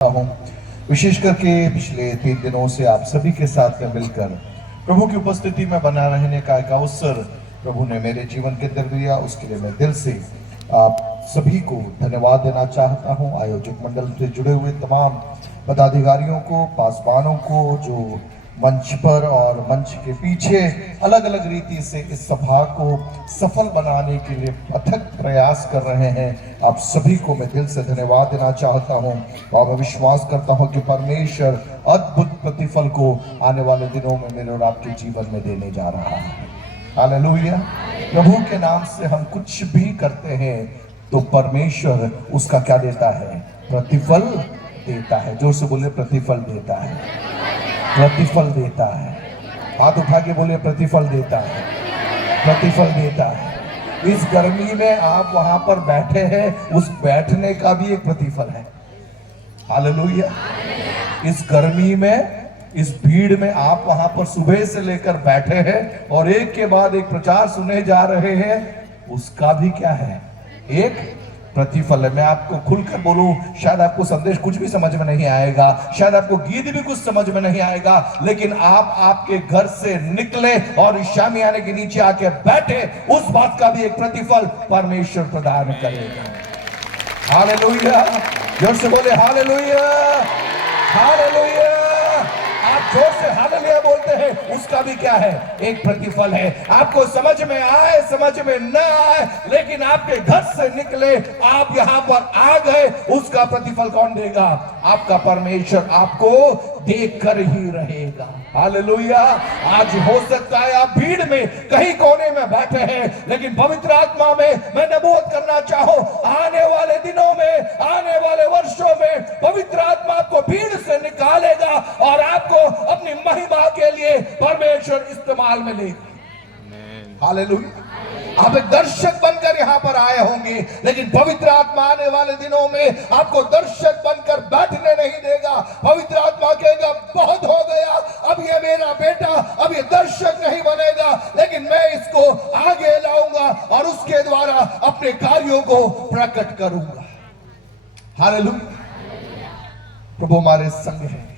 हूँ। विशेष करके पिछले 3 दिनों से आप सभी के साथ में मिलकर प्रभु की उपस्थिति में बना रहने का एक अवसर प्रभु ने मेरे जीवन के अंदर दिया, उसके लिए मैं दिल से आप सभी को धन्यवाद देना चाहता हूँ। आयोजक मंडल से जुड़े हुए तमाम पदाधिकारियों को, पासवानों को जो मंच पर और मंच के पीछे अलग अलग रीति से इस सभा को सफल बनाने के लिए अथक प्रयास कर रहे हैं, आप सभी को मैं दिल से धन्यवाद देना चाहता हूं। और मैं विश्वास करता हूं कि परमेश्वर अद्भुत प्रतिफल को आने वाले दिनों में मेरे और आपके जीवन में देने जा रहा है। हालेलुया। प्रभु के नाम से हम कुछ भी करते हैं तो परमेश्वर उसका क्या देता है? प्रतिफल देता है। जोर से बोले, प्रतिफल देता है, प्रतिफल देता है। हाथ उठा के बोले, प्रतिफल देता है, प्रतिफल देता है। इस गर्मी में आप वहां पर बैठे हैं, उस बैठने का भी एक प्रतिफल है। हालेलुया। इस गर्मी में, इस भीड़ में आप वहां पर सुबह से लेकर बैठे हैं और एक के बाद एक प्रचार सुने जा रहे हैं, उसका भी क्या है? एक प्रतिफल है। मैं आपको खुलकर बोलूं, शायद आपको संदेश कुछ भी समझ में नहीं आएगा, शायद आपको गीत भी कुछ समझ में नहीं आएगा, लेकिन आप आपके घर से निकले और शामियाने के नीचे आके बैठे, उस बात का भी एक प्रतिफल परमेश्वर प्रदान करेगा। हालेलुया। जोर से बोले हालेलुया, हालेलुया। आप जोर से हालेलुया बोलते हैं, उसका भी क्या है? एक प्रतिफल है। आपको समझ में आए, समझ में न आए, लेकिन आपके घर से निकले, आप यहां पर आ गए, उसका प्रतिफल कौन देगा? आपका परमेश्वर आपको देखकर ही रहेगा। हालेलुया। आज हो सकता है आप भीड़ में कहीं कोने में बैठे हैं, लेकिन पवित्र आत्मा में मैं नबूवत करना चाहूं, आने वाले दिनों में, आने वाले वर्षों में पवित्र आत्मा आपको भीड़ से निकालेगा और आपको अपनी महिमा के लिए परमेश्वर इस्तेमाल में लेगा। हालेलुया। आप एक दर्शक बनकर यहां पर आए होंगे, लेकिन पवित्र आत्मा आने वाले दिनों में आपको दर्शक बनकर बैठने नहीं देगा। पवित्र आत्मा कहेगा, बहुत हो गया, अब ये मेरा बेटा अब ये दर्शक नहीं बनेगा, लेकिन मैं इसको आगे लाऊंगा और उसके द्वारा अपने कार्यों को प्रकट करूंगा। हालेलुया। प्रभु हमारे संग है।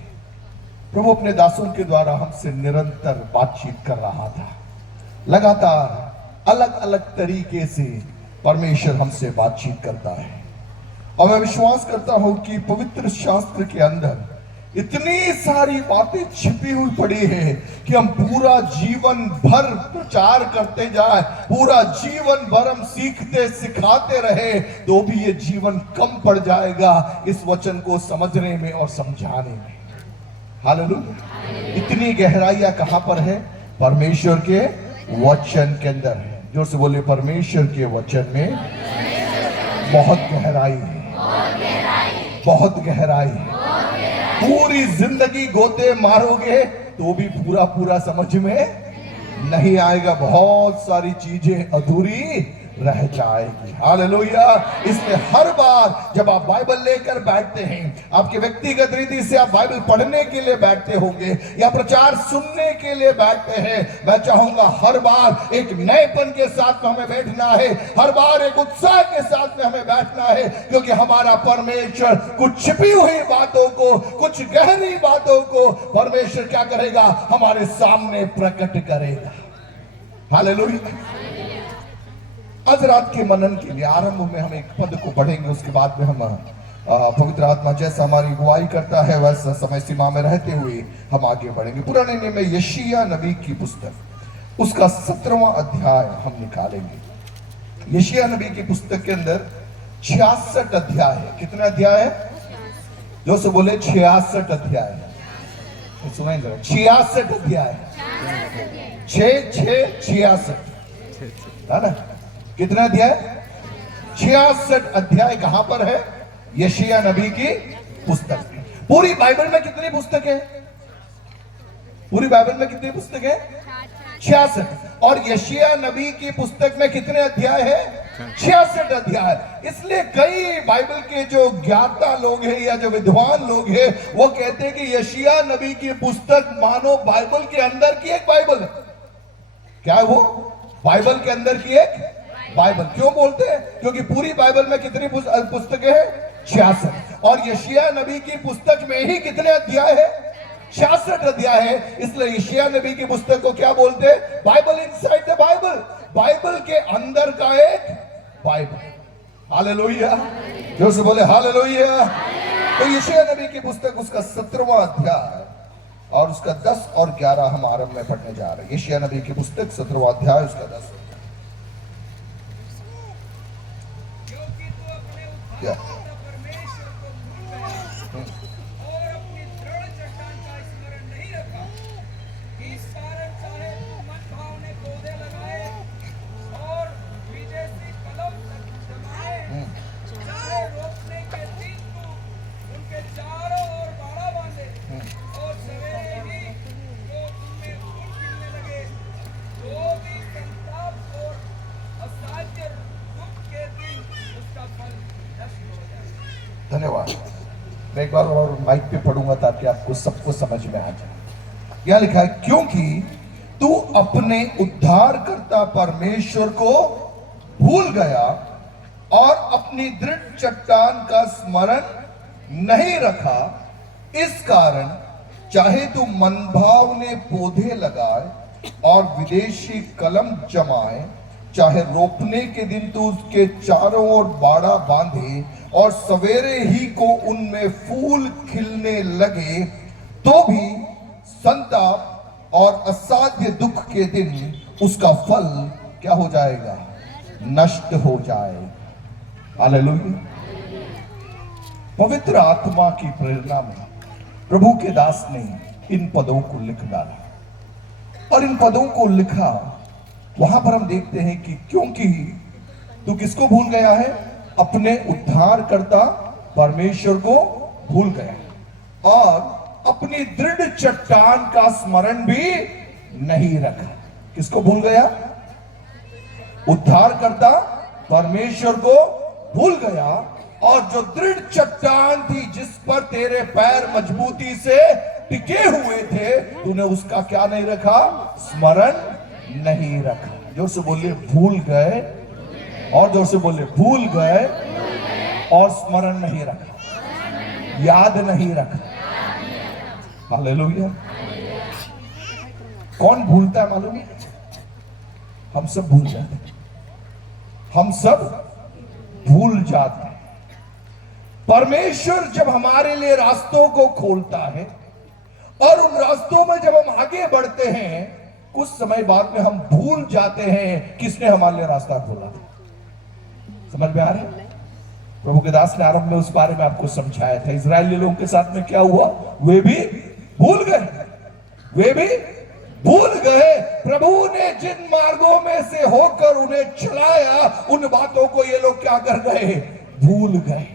प्रभु अपने दासों के द्वारा हमसे निरंतर बातचीत कर रहा था। लगातार अलग अलग तरीके से परमेश्वर हमसे बातचीत करता है और मैं विश्वास करता हूं कि पवित्र शास्त्र के अंदर इतनी सारी बातें छिपी हुई पड़ी है कि हम पूरा जीवन भर प्रचार करते जाए, पूरा जीवन भर हम सीखते सिखाते रहे तो भी ये जीवन कम पड़ जाएगा इस वचन को समझने में और समझाने में। हालेलुया। इतनी गहराइयां कहां पर है? परमेश्वर के वचन के अंदर है। जोर से बोले, परमेश्वर के वचन में बहुत गहराई है, बहुत गहराई है। पूरी जिंदगी गोते मारोगे तो भी पूरा पूरा समझ में नहीं आएगा, बहुत सारी चीजें अधूरी रह जाएगी। हालेलुया। इसलिए हर बार जब आप बाइबल लेकर बैठते हैं, आपके व्यक्तिगत रीति से आप बाइबल पढ़ने के लिए बैठते होंगे या प्रचार सुनने के लिए बैठते हैं, मैं चाहूंगा हर बार एक नएपन के साथ में हमें बैठना है, हर बार एक उत्साह के साथ में हमें बैठना है, क्योंकि हमारा परमेश्वर कुछ छिपी हुई बातों को, कुछ गहरी बातों को परमेश्वर क्या करेगा? हमारे सामने प्रकट करेगा। हालेलुया। आज रात के मनन के लिए आरंभ में हम एक पद को पढ़ेंगे, उसके बाद में हम पवित्र आत्मा जैसा हमारी अगुवाई करता है वैसा समय सीमा में रहते हुए हम आगे बढ़ेंगे। पुराने नियम में यशायाह नबी की पुस्तक, उसका 17वां अध्याय हम निकालेंगे। यशायाह नबी की पुस्तक के अंदर 66 अध्याय है। कितने अध्याय है? जो से बोले 66 अध्याय है। सुनाई जरा, 66 अध्याय, 66 है ना? कितना अध्याय? 66 अध्याय कहां पर है? यशायाह नबी की पुस्तक में। पूरी बाइबल में कितनी पुस्तक है? पूरी बाइबल में कितनी पुस्तक है? 66। और यशायाह नबी की पुस्तक में कितने अध्याय है? 66 अध्याय। इसलिए कई बाइबल के जो ज्ञाता लोग हैं या जो विद्वान लोग हैं, वो कहते हैं कि यशायाह नबी की पुस्तक मानो बाइबल के अंदर की एक बाइबल है। क्या है वो? बाइबल के अंदर की एक बाइबल। क्यों बोलते हैं? क्योंकि पूरी बाइबल में कितनी पुस्तकें हैं? 66। और यशायाह नबी की पुस्तक में ही कितने अध्याय है? 66 अध्याय है। इसलिए यशायाह नबी की पुस्तक को क्या बोलते हैं? Bible inside the Bible, Bible के अंदर का एक बाइबल। हालेलुया, जोर से बोले हालेलुया। तो यशायाह नबी की पुस्तक उसका 17वां अध्याय और उसका 10 और 11 हम आरंभ में पढ़ने जा रहे हैं। यशायाह नबी की पुस्तक 17वां अध्याय उसका 10। क्या? धन्यवाद। मैं एक बार और माइक पे पढ़ूंगा ताकि आपको सबको समझ में आ जाए। यह लिखा है, क्योंकि तू अपने उद्धारकर्ता परमेश्वर को भूल गया और अपनी दृढ़ चट्टान का स्मरण नहीं रखा, इस कारण चाहे तू मनभावने पौधे लगाए और विदेशी कलम जमाए, चाहे रोपने के दिन तू उसके चारों ओर बाड़ा बांधे और सवेरे ही को उनमें फूल खिलने लगे, तो भी संताप और असाध्य दुख के दिन उसका फल क्या हो जाएगा? नष्ट हो जाएगा। हालेलुया। पवित्र आत्मा की प्रेरणा में प्रभु के दास ने इन पदों को लिख डाला और इन पदों को लिखा। वहां पर हम देखते हैं कि क्योंकि तू किसको भूल गया है? अपने उद्धारकर्ता परमेश्वर को भूल गया और अपनी दृढ़ चट्टान का स्मरण भी नहीं रखा। किसको भूल गया? उद्धारकर्ता परमेश्वर को भूल गया और जो दृढ़ चट्टान थी जिस पर तेरे पैर मजबूती से टिके हुए थे, तूने उसका क्या नहीं रखा? स्मरण नहीं रखा। जोर से बोलिए भूल गए, और जोर से बोलिए भूल गए और स्मरण नहीं रखा, याद नहीं रखा। हालेलुया। कौन भूलता है मालूम है? हम सब भूल जाते हैं, हम सब भूल जाते हैं। परमेश्वर जब हमारे लिए रास्तों को खोलता है और उन रास्तों में जब हम आगे बढ़ते हैं, कुछ समय बाद में हम भूल जाते हैं किसने हमारे लिए रास्ता खोला था। समझ में आ रहा है? प्रभु के दास ने आरंभ में उस बारे में आपको समझाया था। इजरायली लोगों के साथ में क्या हुआ? वे भी भूल गए, वे भी भूल गए। प्रभु ने जिन मार्गों में से होकर उन्हें चलाया, उन बातों को ये लोग क्या कर गए? भूल गए।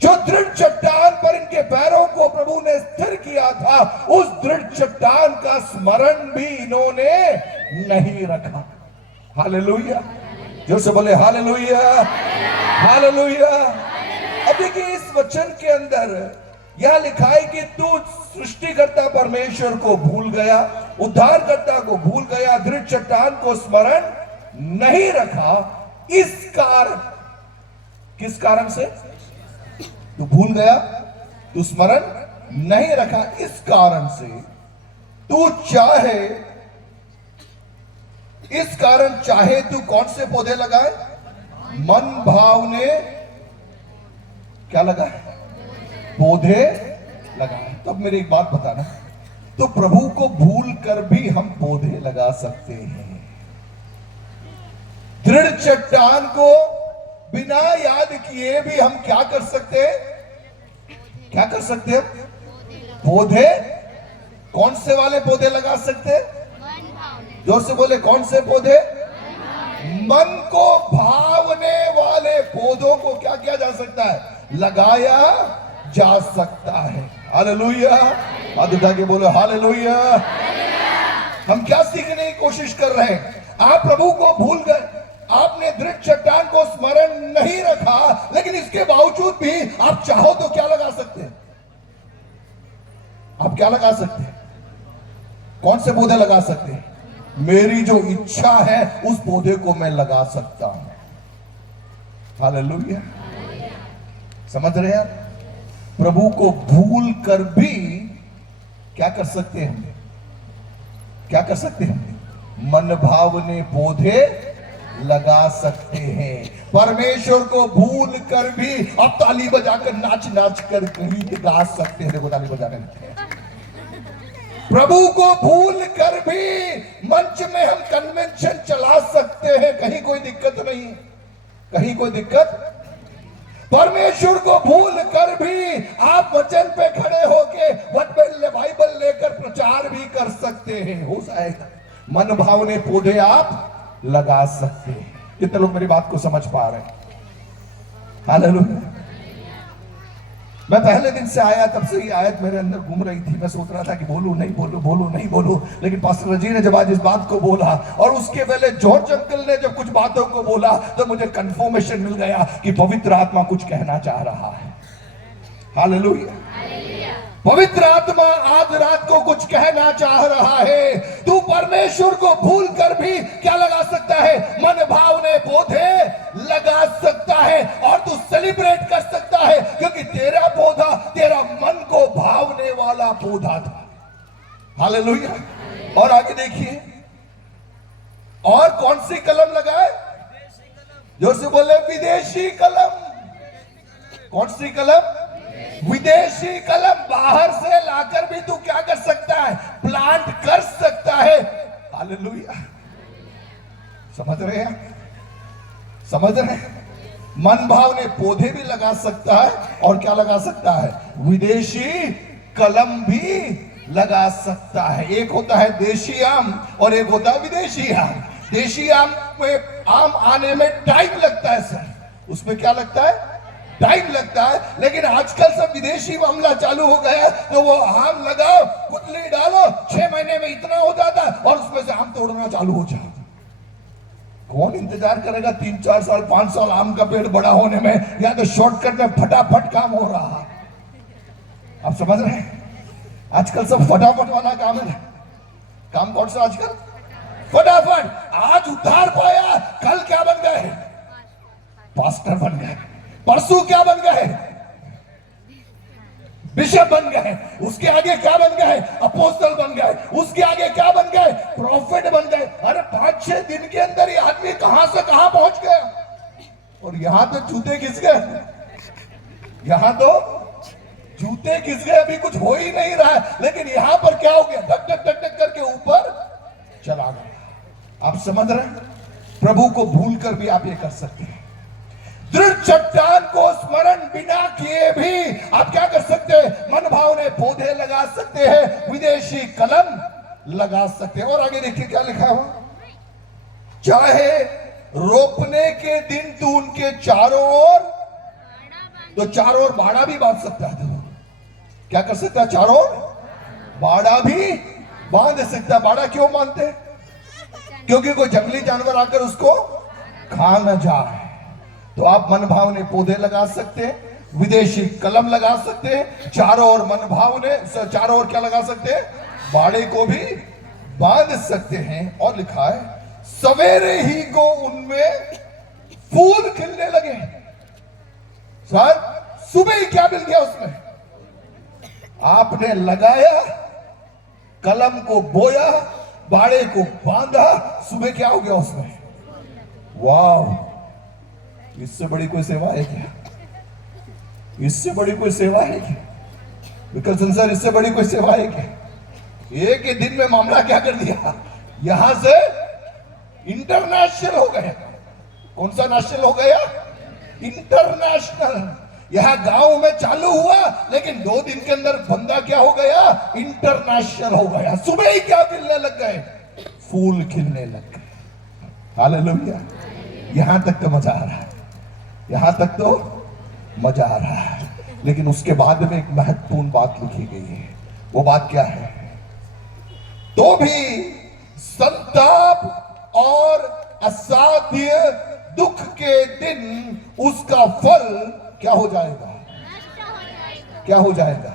जो दृढ़ चट्टान पर इनके पैरों को प्रभु ने स्थिर किया था, उस दृढ़ चट्टान का स्मरण भी इन्होंने नहीं रखा। हालेलुया। जो से बोले हालेलुया, हालेलुया। अब देखिए इस वचन के अंदर यह लिखा है कि तू सृष्टिकर्ता परमेश्वर को भूल गया, उद्धारकर्ता को भूल गया, दृढ़ चट्टान को स्मरण नहीं रखा। इस कारण, किस कारण से तू भूल गया, तू स्मरण नहीं रखा? इस कारण से तू चाहे, इस कारण चाहे तू कौन से पौधे लगाए? मन भावने क्या लगाए? पौधे लगाए। तब मेरी एक बात बताना, तो प्रभु को भूल कर भी हम पौधे लगा सकते हैं। दृढ़ चट्टान को बिना याद किए भी हम क्या कर सकते हैं? क्या कर सकते हैं? पौधे। कौन से वाले पौधे लगा सकते हैं? जोर से बोले कौन से पौधे? मन को भावने वाले पौधों को क्या किया जा सकता है? लगाया जा सकता है। हालेलुया। हाथ उठा के बोलो हालेलुया। हम क्या सीखने की कोशिश कर रहे हैं? आप प्रभु को भूल गए, आपने दृढ़ चट्टान को स्मरण नहीं रखा, लेकिन इसके बावजूद भी आप चाहो तो क्या लगा सकते हैं? आप क्या लगा सकते हैं? कौन से पौधे लगा सकते हैं? मेरी जो इच्छा है उस पौधे को मैं लगा सकता हूं। हालेलुया। समझ रहे हैं? प्रभु को भूल कर भी क्या कर सकते हैं? क्या कर सकते हैं? मन भावने पौधे लगा सकते हैं। परमेश्वर को भूल कर भी अब ताली बजाकर नाच नाच कर गीत गा सकते हैं। देखो ताली बजाने लगते हैं। प्रभु को भूल कर भी मंच में हम कन्वेंशन चला सकते हैं, कहीं कोई दिक्कत नहीं, कहीं कोई दिक्कत। परमेश्वर को भूल कर भी आप वचन पे खड़े होके बाइबल लेकर प्रचार भी कर सकते हैं। हो जाएगा। मन भावने पौधे आप लगा सकते हैं। कितने लोग मेरी बात को समझ पा रहे हैं? हालेलुया। मैं पहले दिन से आया, तब से ही आयत मेरे अंदर घूम रही थी। मैं सोच रहा था कि बोलूं नहीं बोलूं, बोलूं नहीं बोलूं, लेकिन पास्टर जी ने जब आज इस बात को बोला और उसके पहले जॉर्ज अंकल ने जब कुछ बातों को बोला तो मुझे कंफर्मेशन मिल गया कि पवित्र आत्मा कुछ कहना चाह रहा है। हालेलुया। पवित्र आत्मा आज रात को कुछ कहना चाह रहा है। तू परमेश्वर को भूल कर भी क्या लगा सकता है? मन भावने पौधे लगा सकता है और तू सेलिब्रेट कर सकता है, क्योंकि तेरा पौधा तेरा मन को भावने वाला पौधा था। हालेलुया। और आगे देखिए, और कौन सी कलम लगाए? जोर से बोले, विदेशी कलम। कौन सी कलम? विदेशी कलम। बाहर से लाकर भी तू क्या कर सकता है? प्लांट कर सकता है। हालेलुया। समझ रहे हैं? समझ रहे हैं? मन भावने पौधे भी लगा सकता है और क्या लगा सकता है? विदेशी कलम भी लगा सकता है। एक होता है देशी आम और एक होता है विदेशी आम। देशी आम में आम आने में टाइम लगता है सर, उसमें क्या लगता है? टाइम लगता है। लेकिन आजकल सब विदेशी मामला चालू हो गया, तो वो आम लगाओ, गुठली डालो, 6 महीने में इतना हो जाता है और उसमें से आम तोड़ना चालू हो जाता। कौन इंतजार करेगा 3, 4 साल, 5 साल आम का पेड़ बड़ा होने में? या तो शॉर्टकट में फटाफट काम हो रहा। आप समझ रहे हैं? आजकल सब फटाफट वाला काम है। काम कौन सा आजकल? फटाफट। आज उद्धार पाया, कल क्या बन गए? पास्टर बन गए। परसों क्या बन गए? बिशप बन गए। उसके आगे क्या बन गए? अपोस्टल बन गए। उसके आगे क्या बन गए? प्रॉफिट बन गए। अरे 5-6 दिन के अंदर ही आदमी कहां से कहां पहुंच गया। और यहां तो जूते घिस गए, यहां तो जूते घिस गए, अभी कुछ हो ही नहीं रहा है, लेकिन यहां पर क्या हो गया? टक टक टक टक करके ऊपर चला गया। आप समझ रहे हैं? प्रभु को भूल कर भी आप ये कर सकते हैं। दृढ़ चट्टान को स्मरण बिना किए भी आप क्या कर सकते हैं? मन भावने पौधे लगा सकते हैं, विदेशी कलम लगा सकते हैं। और आगे देखिए क्या लिखा हुआ, चाहे रोपने के दिन तू उनके चारों ओर, तो चारों ओर बाड़ा भी बांध सकता है। क्या कर सकता है? चारों ओर बाड़ा भी बांध सकता है। बाड़ा क्यों बांधते हैं? क्योंकि कोई जंगली जानवर आकर उसको खा न जाए। तो आप मन भावने पौधे लगा सकते हैं, विदेशी कलम लगा सकते हैं, चारों ओर मन भावने, चारों ओर क्या लगा सकते हैं? बाड़े को भी बांध सकते हैं। और लिखा है, सवेरे ही को उनमें फूल खिलने लगे। सर सुबह ही क्या मिल गया उसमें? आपने लगाया, कलम को बोया, बाड़े को बांधा, सुबह क्या हो गया उसमें? वाह, इससे बड़ी कोई सेवा है क्या? इससे बड़ी कोई सेवा है क्या? विकल्प संसार, इससे बड़ी कोई सेवा है क्या? एक ही दिन में मामला क्या कर दिया? यहां से इंटरनेशनल हो गया। कौन सा नेशनल हो गया? इंटरनेशनल। यहां गांव में चालू हुआ, लेकिन 2 दिन के अंदर बंदा क्या हो गया? इंटरनेशनल हो गया। सुबह ही क्या खिलने लग गए? फूल खिलने लग गए। हालेलुया। यहां तक तो मजा आ रहा है, यहां तक तो मजा आ रहा है। लेकिन उसके बाद में एक महत्वपूर्ण बात लिखी गई है। वो बात क्या है? तो भी संताप और असाध्य दुख के दिन उसका फल क्या हो जाएगा? क्या हो जाएगा?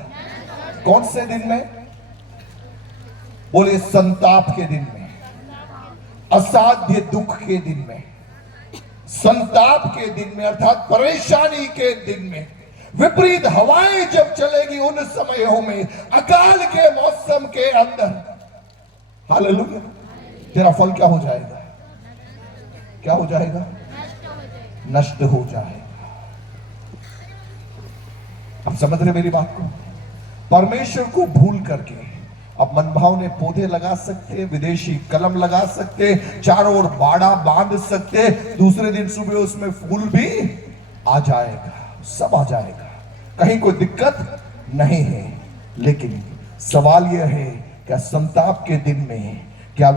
कौन से दिन में? बोले, संताप के दिन में, असाध्य दुख के दिन में। संताप के दिन में अर्थात परेशानी के दिन में, विपरीत हवाएं जब चलेगी उन समयों में, अकाल के मौसम के अंदर, हालेलुया, तेरा फल क्या हो जाएगा? क्या हो जाएगा? नष्ट हो जाएगा। आप समझ रहे मेरी बात को? परमेश्वर को भूल करके अब मनभावने पौधे लगा सकते, विदेशी कलम लगा सकते, चारों ओर बाड़ा बांध सकते, दूसरे दिन सुबह उसमें फूल भी आ जाएगा, सब आ जाएगा, कहीं कोई दिक्कत नहीं है। लेकिन सवाल यह है, क्या संताप के दिन में, क्या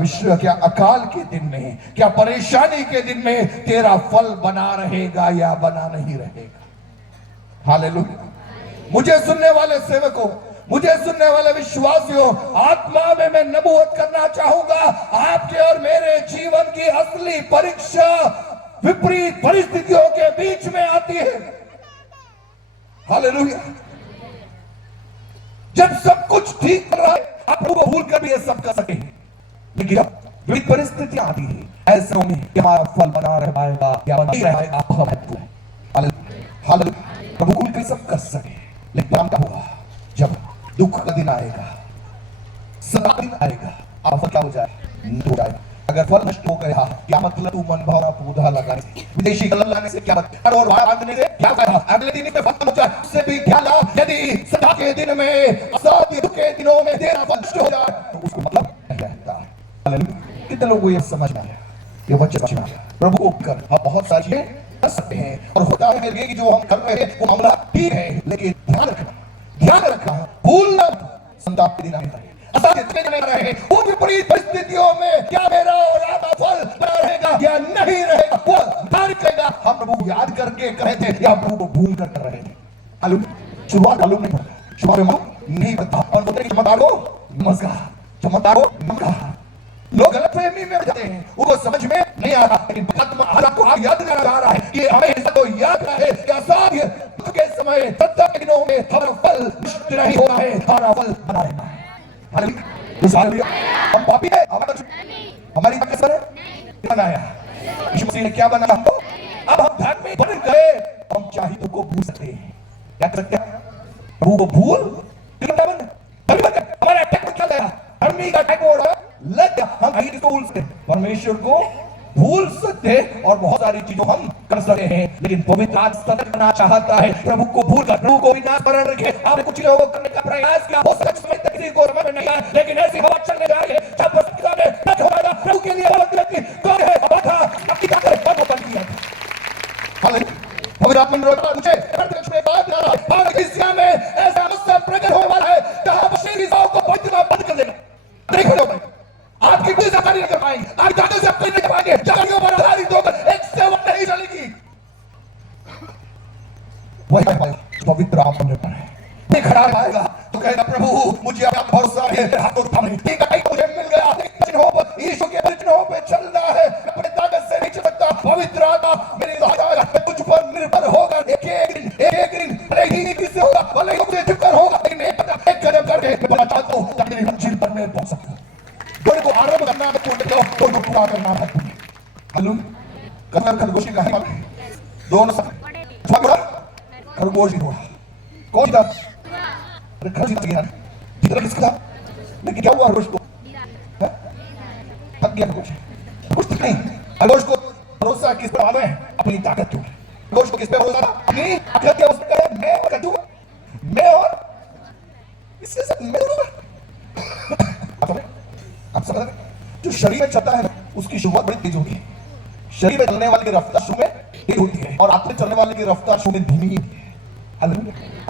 अकाल के दिन में, क्या परेशानी के दिन में तेरा फल बना रहेगा या बना नहीं रहेगा? हालेलुया। मुझे सुनने वाले सेवकों, मुझे सुनने वाले विश्वासियों, आत्मा में मैं नबूवत करना चाहूंगा, आपके और मेरे जीवन की असली परीक्षा विपरीत परिस्थितियों के बीच में आती है। हालेलुया। जब सब कुछ ठीक कर रहा है, आप प्रभु को भूल कर भी ये सब कर सके, लेकिन जब विपरीत परिस्थितियां आती है, ऐसे में क्या फल बना रह पाएगा या नहीं रहेगा, आपका महत्व है। हालेलुया। प्रभु भूल कर सब कर सके, लेकिन काम क्या होगा? जब दुख का दिन आएगा, सदा दिन आएगा, आप क्या हो जाए? नष्ट हो जाएगा। अगर फल नष्ट हो गया, क्या मतलब? तू मन भावना पौधा लगाने से, विदेशी कलम लगाने से क्या मतलब? और बांधने से क्या फायदा? अगले दिन में फल हो जाए, उससे भी क्या लाभ? यदि सदा के दिन में, असाध्य दुख के दिनों में तेरा फल नष्ट हो जाए, तो उसको मतलब नहीं रहता। कितने लोगों को ये समझ में आया? ये वचन प्रभु को कर हम बहुत सारी चीजें कर सकते हैं, और होता है कि जो हम कर रहे हैं वो मामला ठीक है, लेकिन ध्यान रखना, भूलना, संताप के दिन आने रहे, उन विपरीत परिस्थितियों में क्या मेरा और आपका फल बना रहेगा या नहीं रहेगा, वो ध्यान करेगा। हम प्रभु को याद करके कर रहे थे या प्रभु को भूल कर रहे थे? शुरुआत मालूम नहीं पड़ता, शुरुआत में नहीं पता, और बोलते हैं चमत्कार को नमस्कार, चमत्कार को नमस्कार। लोग गलतफहमी में जाते हैं, उनको समझ में नहीं आ रहा, लेकिन आपको याद दिलाना चाह रहा है कि हमें तो याद रहे कि असाध्य दुख के समय, सत्ता के दिनों में हमारा फल नष्ट नहीं हो रहा है, हमारा फल बना रहना है। हालेलुया। हम पापी है, हमारी ताकत है बनाया, यीशु मसीह ने क्या बनाया हमको? अब हम धार्मिक बन गए, हम चाहिए को भूल सकते हैं। क्या कर सकते हैं? प्रभु को भूल हमारा अटैक चल गया, धर्मी का अटैक हो रहा है, लग गया, हम इसको भूल सकते, परमेश्वर को भूल सकते, और बहुत सारी चीजों हम कर सकते हैं, लेकिन पवित्र आत्मा सतर्क करना चाहता है, प्रभु को भूल कर प्रभु को भी ना स्मरण रखे। आपने कुछ लोगों को करने का प्रयास किया, हो सकता है किसी को समझ में नहीं आया, लेकिन ऐसी हवा चलने जा रही है, जब सच होगा प्रभु के लिए व्यक्ति कौन है? बाधा अपनी ताकत पर बन गया। हालेलुया। पवित्र आत्मा ने मुझे में बात कर रहा है, कलीसिया में ऐसा मौसम प्रकट होने वाला है जहां बशीरी साहब को पवित्र बंद कर देगा। देखो लोग, आपकी कोई सरकारी नहीं कर पाएंगे, आप जाते से अपने नहीं कर पाएंगे, जातियों पर आधारित होकर एक सेवा नहीं चलेगी। वही पवित्र आत्मा पर है, नहीं खड़ा पाएगा तो कहेगा प्रभु मुझे आप भरोसा है, हाथों थामे ठीक है, मुझे मिल गया, चिन्हों पर, यीशु के चिन्हों पे चलना है, अपनी ताकत से नहीं चल सकता। पवित्र आत्मा मेरी तुझ पर निर्भर होगा, एक दिन भले ही किससे होगा, भले ही मुझे झुककर होगा, लेकिन एक कदम करके मैं बना चाहता हूं ताकि मेरी मंजिल पर मैं पहुंच सकूं। थोड़े को आरंभ करना है, थोड़े को पूरा करना है। हालेलुया। खरगोशी का है दोनों खरगोश ही थोड़ा कौन था? किसका? लेकिन क्या हुआ खरगोश को? थक गया खरगोश, कुछ नहीं। खरगोश को भरोसा किस पर मालूम है? अपनी ताकत पर। खरगोश को किस पे भरोसा था? अपनी ताकत के उसमें मैं और कटूंगा, मैं और इसके साथ मैं आप समझ रहे? जो शरीर में चलता है उसकी शुरुआत बड़ी तेज होती है, शरीर में चलने वाले की रफ्तार शुरू में तेज होती है, और आत्मा में चलने वाले की रफ्तार शुरू में धीमी होती है।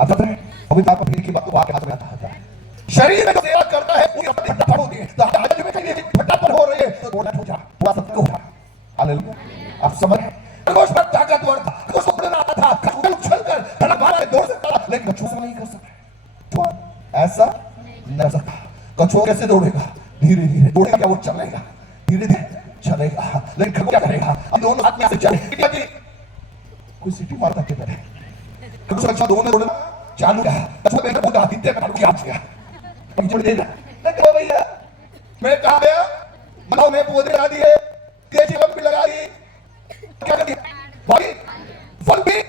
आप समझ रहे हैं? अभी आप भीड़ की बात को आगे हाथ में आता है, शरीर में जो सेवा करता है पूरी अपनी फटाफट होती है, तो आगे में चाहिए फटाफट हो रही है तो थोड़ा हो जा, पूरा सब हो जा। हालेलुया। आप समझ रहे हैं? खरगोश पर ताकतवर था, उसको पकड़ना आता था, खरगोश उछलकर धड़क मारा दौड़ सकता था, लेकिन कछुआ नहीं कर सकता, ऐसा नहीं सकता। कछुआ कैसे दौड़ेगा? धीरे धीरे दौड़ेगा, क्या वो चलेगा? धीरे धीरे चलेगा, लेकिन खरगोश क्या करेगा? अब दोनों हाथ में से चले, कोई सीटी मारता के पहले खरगोश अच्छा दोनों दौड़ना चालू रहा, कछुआ बेटा बहुत आदित्य में खरगोश हाथ गया, अब जोड़ देगा देखो भैया मैं कहां गया, बनाओ में पौधे लगा दिए, तेजी लंबी लगा दी, क्या कर दिया भाई? फल भी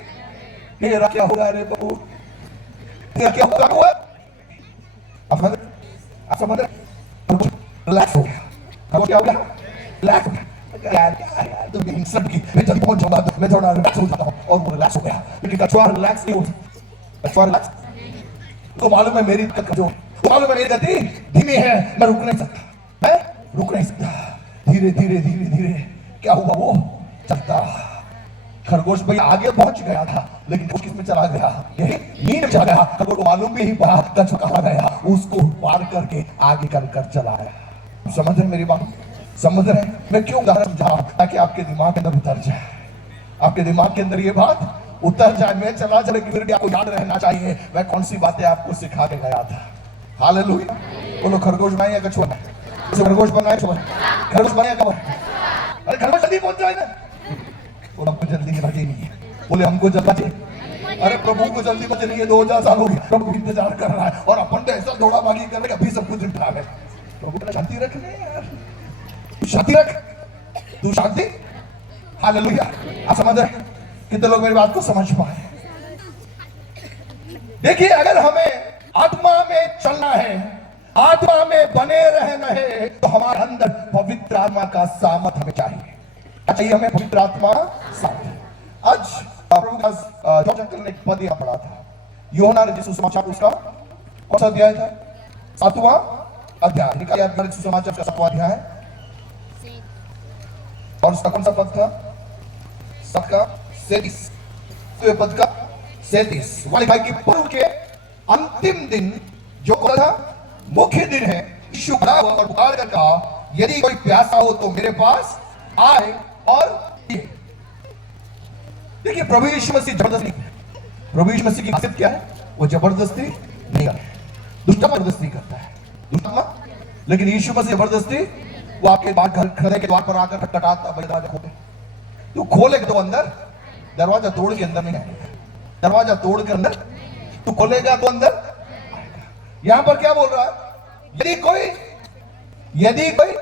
मेरा क्या होगा रे बाबू? क्या हुआ? आप समझ रहे? रिलैक्स हो गया। क्या हो गया? रिलैक्स हो गया। यार तुम इंसान की मैं जब पहुंच जाऊंगा तो मैं थोड़ा रिलैक्स हो जाता हूं और वो रिलैक्स हो गया। लेकिन कछुआ रिलैक्स नहीं होता। कछुआ रिलैक्स तो मालूम है मेरी मालूम है मेरी गति धीमी है, मैं रुक नहीं सकता, मैं रुक नहीं सकता। धीरे धीरे धीरे धीरे क्या हुआ? वो चलता। खरगोश भैया आगे पहुंच गया था लेकिन वो किस में चला गया? यही नींद में चला गया। खरगोश को मालूम भी नहीं पड़ा कछुआ कहां गया, उसको पार करके आगे कर चला आया। समझ रहे मेरी बात? समझ रहे? मैं क्यों उदाहरण समझा? ताकि आपके दिमाग के अंदर उतर जाए, आपके दिमाग के अंदर ये बात उतर जाए। मैं चला चलेगी फिर भी आपको याद रहना चाहिए मैं कौन सी बातें आपको सिखा के गया था। हालेलुया। बोलो खरगोश बनाए या कछुआ बनाए? खरगोश बनाए, खरगोश बनाए कब? अरे खरगोश जल्दी पहुंच जाए ना। बोलो हमको जल्दी बचे नहीं है। बोले हमको जल्दी बचे। अरे प्रभु को जल्दी बचे नहीं है, 2000 साल हो गए प्रभु इंतजार कर रहा है और अपन तो ऐसा दौड़ा भागी कर रहे अभी सब कुछ निपटा गए। प्रभु ने शांति रखने यार, शांति रख, तू शांति। हालेलुया। आप समझ रहे? कितने लोग मेरी बात को समझ पाए? देखिए अगर हमें आत्मा में चलना है, आत्मा में बने रहना है तो हमारे अंदर पवित्र आत्मा का सामर्थ हमें चाहिए। चाहिए हमें पवित्र आत्मा सामर्थ। आज प्रभु का जॉर्ज अंकल ने एक पद यहां पढ़ा था, यूहन्ना रचित सुसमाचार उसका कौन सा अध्याय था? 7वां अध्याय। निकालिए आप सुसमाचार का 7वां अध्याय और उसका कौन सा पद था? 7 का 37 पद का 37 वाली भाई की पर्व के अंतिम दिन जो था मुख्य दिन है, यीशु खड़ा हुआ और पुकार कर कहा यदि कोई प्यासा हो तो मेरे पास आए और पिए। देखिए प्रभु यीशु मसीह जबरदस्ती, प्रभु यीशु मसीह की खासियत क्या है? वो जबरदस्ती नहीं करता, दुष्टता जबरदस्ती करता है, दुष्टता। लेकिन यीशु मसीह जबरदस्ती वो आपके बाहर घर खड़े के द्वार पर आकर खटखटाता, दरवाजा खोले, तू खोलेगा तो अंदर, दरवाजा तोड़ के अंदर नहीं आएगा, दरवाजा तोड़ के अंदर तू खोलेगा तो अंदर आएगा। यहां पर क्या बोल रहा है? यदि कोई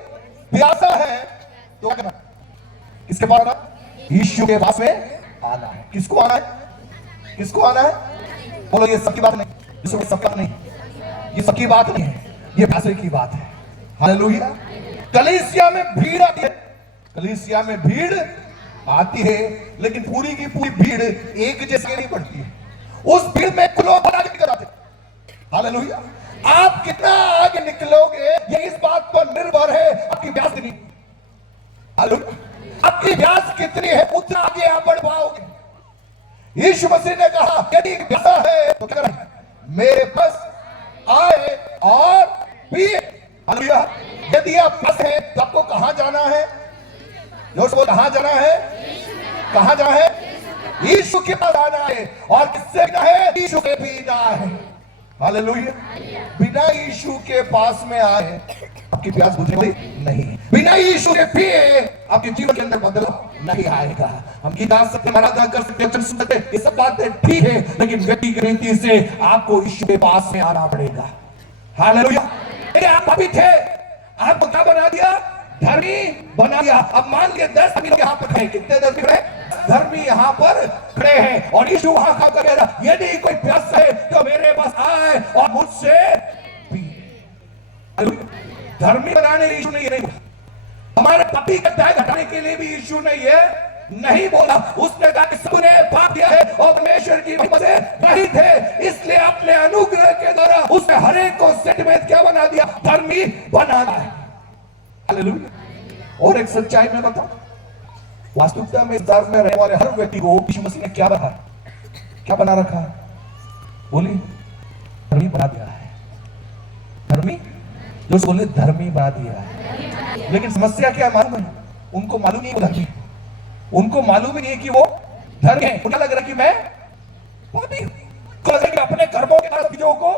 प्यासा है तो क्या करना? किसके पास आना? यीशु के पास में आना है। किसको आना है? किसको आना है? बोलो ये सबकी बात नहीं, यीशु की सबकी बात नहीं, ये सबकी बात नहीं है, ये प्यासे की बात है। हालेलुया। कलीसिया में भीड़ आती है, कलीसिया में भीड़ आती है लेकिन पूरी की पूरी भीड़ एक जैसी नहीं पड़ती है। उस भीड़ में कुछ लोग आगे निकल आते। हालेलुया। आप कितना आगे निकलोगे ये इस बात पर निर्भर है आपकी व्यास कितनी। हालेलुया। आपकी व्यास कितनी है उतना आगे आप बढ़ पाओगे। यीशु मसीह ने कहा यदि प्यासा है तो क्या करें? मेरे पास आए और पिए। हालेलुया। यदि आप प्यासे हैं तो आपको कहां जाना है? जो कहां जाना है? कहां जाना है? यीशु के पास आना है। और किससे पीना है? यीशु के पीना है। हालेलुया। बिना यीशु के पास में आए आपकी प्यास बुझेगी नहीं, बिना यीशु के पिए आपके जीवन के अंदर बदलाव नहीं आएगा। हम गीत गा सकते, आराधना कर सकते, वचन सुन सकते, ये सब बातें ठीक है लेकिन व्यक्तिगत रीति से आपको यीशु के पास में आना पड़ेगा। हालेलुया। आप अभी थे, आपको क्या बना दिया? धर्मी बना दिया। अब मान लिया 10 आदमी यहाँ पर खड़े, कितने धर्मी खड़े? धर्मी यहाँ पर खड़े हैं और यीशु वहां खा कर कह रहा यदि कोई प्यास है तो मेरे पास आए और मुझसे पिए। धर्मी बनाने यीशु ने ये नहीं बोला, हमारे पापी का दाय घटाने के लिए भी यीशु ने ये नहीं बोला। उसने कहा कि सबने पाप किया है और परमेश्वर की महिमा से रहित है, इसलिए अपने अनुग्रह के द्वारा उसने हर एक को सेंटिमेंट क्या बना दिया? धर्मी बनाना है। हालेलुया। और एक सच्चाई में बताऊं, वास्तविकता में संसार में रहने वाले हर व्यक्ति को यीशु मसीह ने क्या बना, क्या बना रखा है? बोली धर्मी बना दिया है। धर्मी, जो बोले धर्मी बना दिया है। लेकिन समस्या क्या है मालूम है? उनको मालूम नहीं वो धर्मी, उनको मालूम ही नहीं कि वो धर्मी है। उन्हें लग रहा कि मैं पापी हूं, कि अपने कर्मों के कारण चीजों को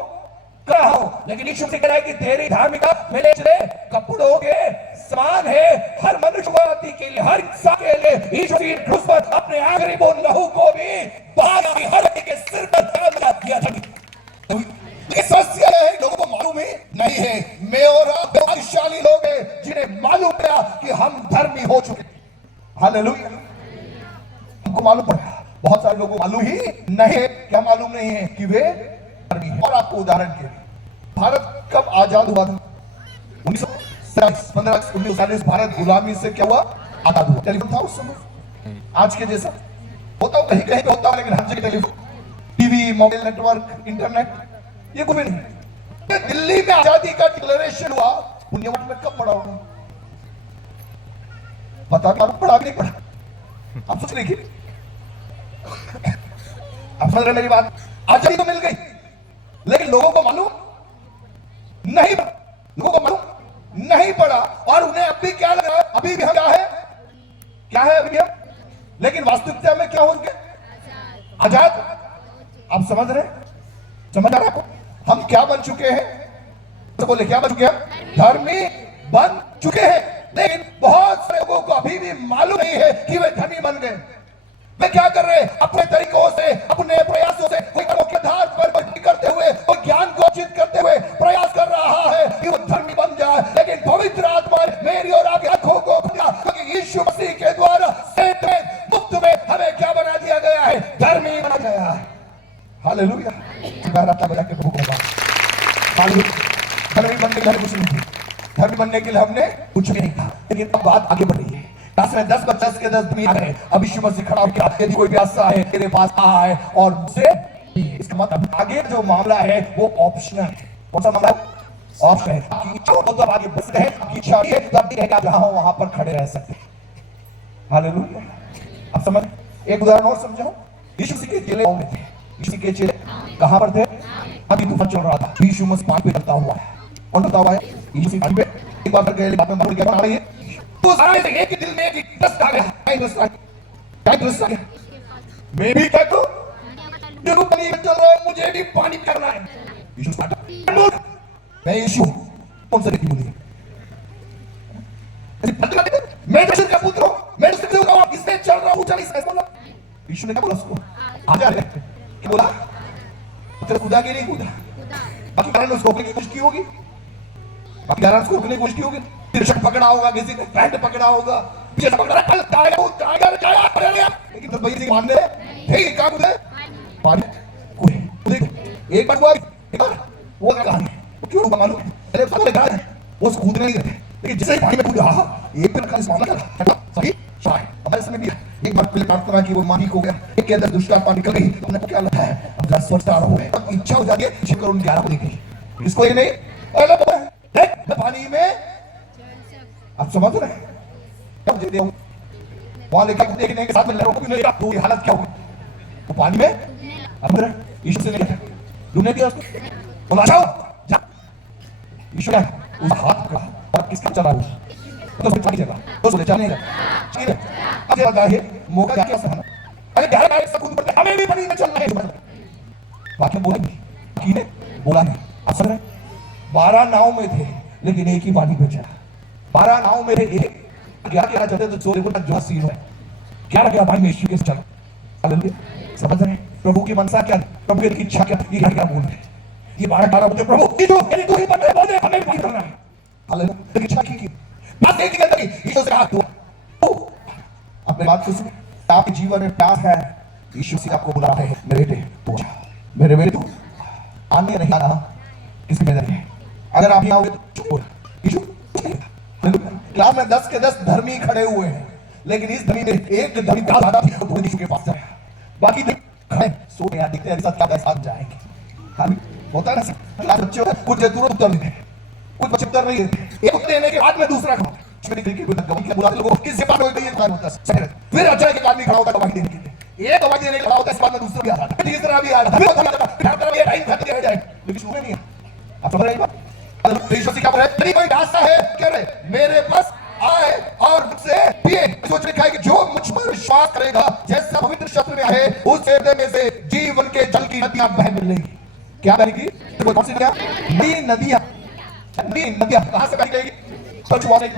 कर रहा हूं। लेकिन यीशु से कह रहा है कि तेरी धार्मिकता मेरे कपड़ों के समान है। हर मनुष्यवादी के लिए, हर इंसान के लिए यीशु की क्रूस पर अपने आखिरी बूंद लहू को भी बहा के हर एक के सिर पर डाल दिया था। समस्या है लोगों को मालूम ही नहीं है। मैं और आप भाग्यशाली लोग हैं जिन्हें मालूम पड़ा कि हम धर्मी हो चुके। हालेलुया। हमको मालूम पड़ा, बहुत सारे लोगों को मालूम ही नहीं है। क्या मालूम नहीं है? कि वे धर्मी है। भारत कब आजाद हुआ था? 1940 भारत गुलामी से क्या हुआ? आजाद हुआ। टेलीफोन था उस समय आज के जैसा होता, कहीं कहीं पे होता, लेकिन हर जगह telephone, TV, mobile network, internet, ये कुछ भी नहीं। दिल्ली में आजादी का डिक्लेरेशन हुआ, पुण्यवान में कब पड़ा होगा? पता पड़ा भी नहीं पड़ा। आप सोच लीजिए, आप समझ रहे मेरी बात? आजादी तो मिल गई, लेकिन लोगों को मालूम नहीं पड़ा, लोगों को मालूम नहीं पड़ा, और उन्हें अभी क्या लग रहा है? अभी भी हम क्या है अभी हम, लेकिन वास्तविकता में क्या हो गए? आजाद। आप समझ रहे? समझ आ रहा आपको? हम क्या बन चुके हैं? तो बोले क्या बन चुके हैं? धर्मी बन चुके हैं, लेकिन बहुत सारे लोगों को अभी भी मालूम नहीं है कि वे धर्मी बन गए। वे क्या कर रहे हैं? अपने तरीकों से, अपने प्रयासों से, कोई के आधार पर करते हुए, कोई ज्ञान को अर्जित करते हुए प्रयास कर रहा है कि वो धर्मी बन जाए, लेकिन पवित्र आत्मा मेरी और आपकी आंखों को खुला, क्योंकि यीशु मसीह के द्वारा सेठ में, मुक्त में हमें क्या बना दिया गया है? धर्मी बना गया है। हालेलुया। बजा के प्रभु को धर्मी बनने के लिए कुछ नहीं थी, धर्मी बनने के लिए हमने कुछ भी नहीं कहा, लेकिन अब बात आगे बढ़ रही है। 10 बच्चे के 10 आ गए। अब यीशु मसीह खड़ा हो गया, यदि कोई प्यासा है तेरे पास आए और मुझसे, इसका मतलब आगे जो मामला है वो ऑप्शनल है। कौन सा मामला? ऑप्शन है। आपकी इच्छा हो तो आप आगे बढ़ सकते हैं, आपकी इच्छा है तो आप जहां हो वहां पर खड़े रह सकते हैं। हालेलुया। आप समझ? एक उदाहरण और समझाओ। यीशु मसीह के चेले में थे, यीशु के चेले कहां पर थे? अभी तूफान चल रहा था, यीशु मसीह पानी पे चलता हुआ है। कौन चलता हुआ है? यीशु मसीह पानी पे। एक बार गए, बाद में क्या बना रही है? तो सारे से एक दिल में एक इंटरेस्ट आ गया, इंटरेस्ट आ गया। मैं भी क्या करूं? देखो पानी में चल रहा है, मुझे भी पानी करना है। यीशु मैं यीशु कौन सा व्यक्ति बोलिए? मैं दर्शन का पुत्र हूं, मैं दर्शन से हुआ, इससे चल रहा हूं, चल इससे बोला। यीशु ने क्या बोला उसको? आजा रे। क्या बोला? तेरे खुदा के लिए कूदा, बाकी कारण उसको की कोशिश की होगी, बाकी कारण उसको रोकने की कोशिश की होगी, शर्ट पकड़ा होगा, किसी ने पैंट पकड़ा होगा, ये पकड़ा टाइगर, लेकिन तो भैया मानने ठीक काम है पानी कोई एक बार हुआ, एक बार वो कहानी क्यों मालूम? अरे वो कूदने नहीं रहते, लेकिन जैसे ही पानी में कूदा, एक पे रखा इस मामला का सही शायद हमारे समय भी एक बार पहले प्रार्थना की, वो मानी हो गया, एक के अंदर दुष्ट आत्मा निकल गई, हमने क्या लगता है अब जरा सोचता रहो, अब इच्छा हो जाती है शिव करुण 11 को देखी, इसको ये नहीं अरे पता है देख पानी में, आप समझ रहे हैं कब देते हो वहां लेके देखने के साथ में लड़कों की लेगा तो ये हालत क्या होगी? वो पानी में अंदर यीशु से लेके ढूंढने दिया उसको, बोला जाओ जा, यीशु ने उस हाथ पकड़ा और किसका चला वो तो उसने चला तो उसने चलने लगा। अब ये बताइए मौका क्या क्या सहना? अरे गहरे सब खुद पर हमें भी पानी में चलना है, बाकी बोलेंगे कि ने बोला नहीं। आप समझ रहे 12 नाव में थे लेकिन एक ही पानी पे चला, 12 नाव में थे, एक क्या क्या चलते तो सोरे को जो सीन है क्या रखा भाई में यीशु के चल। हालेलुया। समझ रहे प्रभु की मनसा क्या, प्रभु की इच्छा क्या, ये क्या बोल रहे हैं ये 12 बोलते प्रभु ये जो यदि तू ही बंदे बोले हमें भी करना है। हालेलुया। इच्छा की बात देख के अंदर यीशु से कहा तू अपने बात को सुन, आपके जीवन में प्यार है, यीशु से आपको बुला रहे हैं मेरे बेटे तू जा, मेरे बेटे तू आने नहीं आना किसी में नहीं, अगर आप आओगे तो चुप यीशु। क्लास में 10 के 10 धर्मी खड़े हुए हैं, लेकिन इस धर्मी में एक धर्मी का ज्यादा थी तो यीशु के पास जाए, बाकी खड़े सो गया देखते हैं क्या साथ जाएंगे। हां होता है ना क्लास बच्चे कुछ तुरंत उत्तर देते हैं, कुछ बच्चे उत्तर नहीं देते, एक उत्तर देने के बाद में दूसरा खड़ा बुलाते लोगों किससे बात हो गई ये काम होता है। फिर अचानक एक आदमी खड़ा होता है गवाही देने के लिए, एक गवाही देने के खड़ा होता है, इस बात में दूसरा भी आ रहा है, तीसरा भी आ रहा है, फिर होता है ये टाइम खत्म हो जाए लेकिन सुने नहीं। आप समझ रहे हैं बात? यीशु जी क्या बोल रहे हैं? कोई रास्ता है कह रहे मेरे पास आए और मुझसे पिए, सोच लिखा है कि जो मुझ पर विश्वास करेगा जैसा पवित्र शास्त्र में है उस हृदय में से जीवन के जल की नदियां बह मिलेंगी। क्या बहेगी? कौन सी नदियां? नदियां कहां से बहेगी? सचवाने